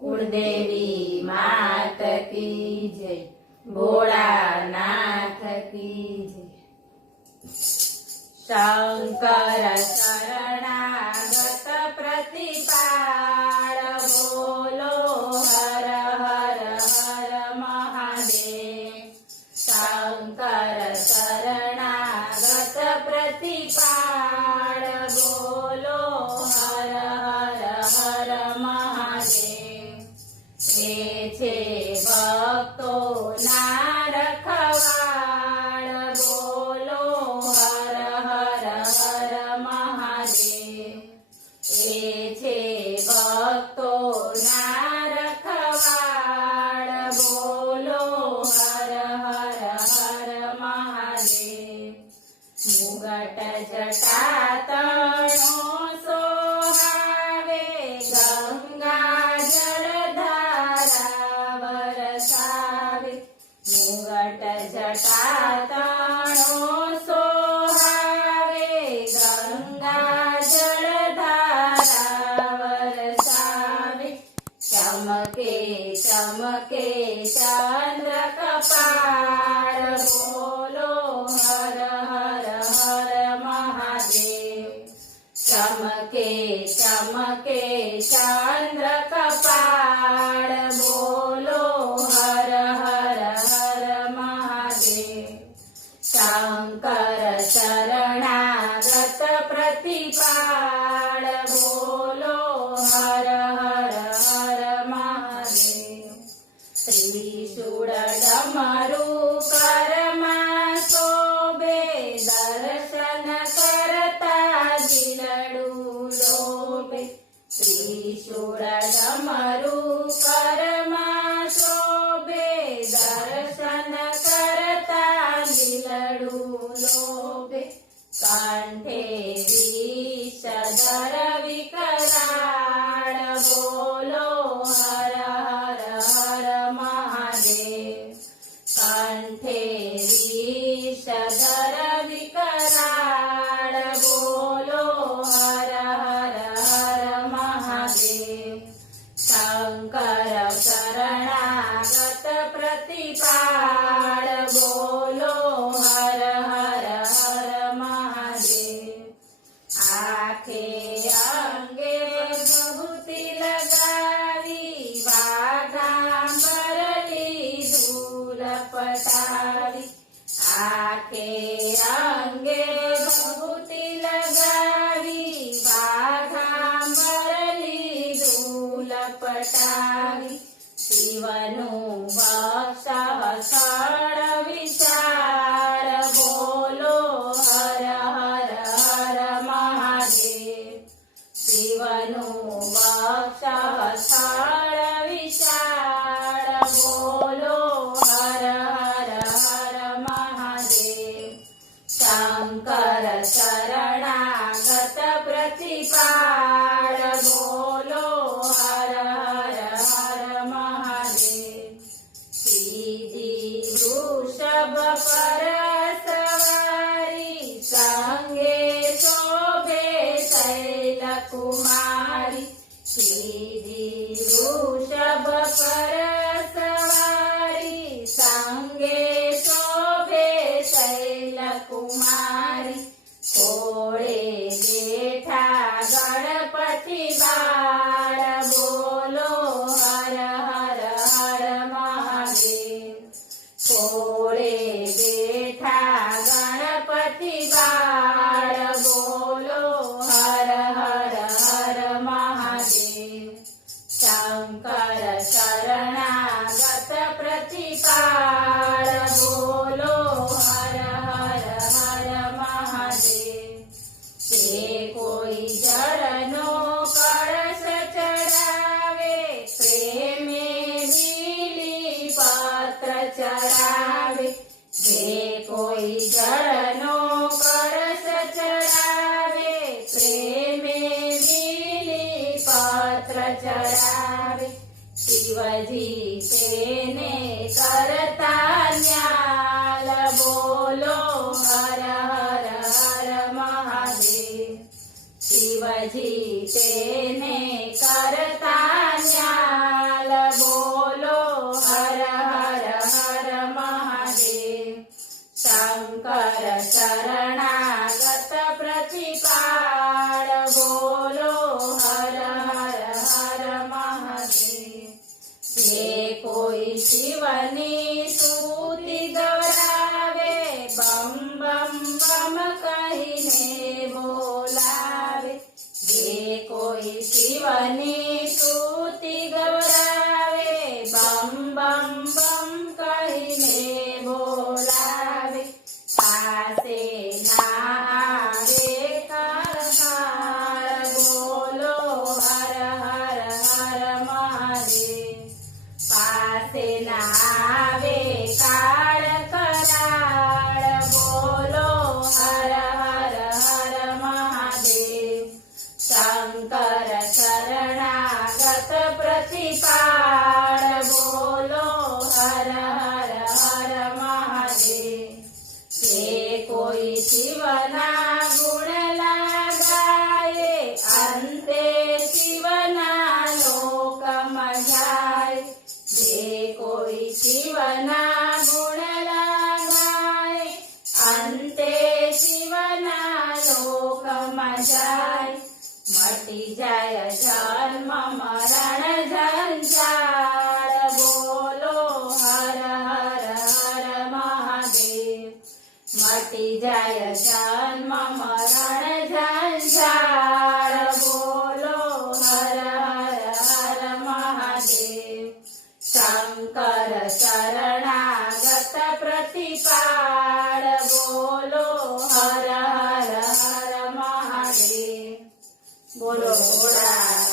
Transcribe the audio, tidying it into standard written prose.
कुलदेवी मात की जय, भोळानाथ की जय। शंकर शरणागत प्रतिपाल, बोलो हर हर हर महादेव। शंकर शरणागत प्रतिपाल, बोलो हर हर हर महादेव। हे छे भक्तो ना रखवाळ, बोलो हर हर हर महादेव। हे छे भक्तो ना रखवाळ, बोलो हर हर हर महादेव। मुगट जटा तणो सोहावे, गंगा जलधारा बरसावे। मुगट जटा तणो सोहावे, गंगा जलधारा बरसावे। चमके चमके चंद्र कपाळ, बोलो हर हर हर महादेव। चमके चमके चंद्र कपाळ, बोलो हर हर हर महादेव। शंकर शरणागत प्रतिपाल, बोलो हर हर हर महादेव। त्रिशूळ डमरू करमा शोभे, दर्शन करता दिलडू लोभे। त्रिशूळ डमरू करमा शोभे, दर्शन करता दिलडू लोभे। कंठे विषधर विकराळ, बोलो हर हर हर महादेव। कंठे विषधर विकराळ, बोलो हर हर हर महादेव। शंकर शरणागत प्रतिपाल, बोलो हर हर हर महादेव। आखे अंगे विभूति लगावी, वाघांबरली धूल पटावी। आखे अंगे विभूति लगावी, वाघांबरली धूल पटावी। शिवनु सहस्र विचार, बोलो हर हर हर महादेव। शिवनु सहस्र विचार, बोलो हर हर हर महादेव। शंकर शरणागत प्रतिपाल, बोलो हर हर हर महादेव। सीधी वृषभ पर सवारी, संगे शोभे शैल कुमारी। सीधी वृषभ पर सवारी, संगे शोभे शैल कुमारी। घोड़े बैठा गणपति बाळ, बोलो हर हर हर महादेव। घोड़े बैठा गणपति बाळ, बोलो हर हर हर महादेव। शंकर शरणागत प्रतिपाल, बोलो हर हर हर महादेव। जे कोई जरनो कळश चढ़ावे, प्रेमे बीली पत्र चढ़ावे। जे कोई जरनो कळश चढ़ावे, प्रेमे बीली पत्र चढ़ावे। शिवजी तेने करता न्याल, बोलो हर हर हर महादेव। शिवजी तेने करता न्याल, જાય મટી જાય જન્મ મરણ ઝંઝાળ બોલો હર હર હર મહાદેવ મટી જાય જન્મ મરણ ઝંઝાળ બોલો હર હર હર મહાદેવ શંકર શરણાગત પ્રતિપાળ બોલો હર હર હર મહાદેવ બોલો ભોળા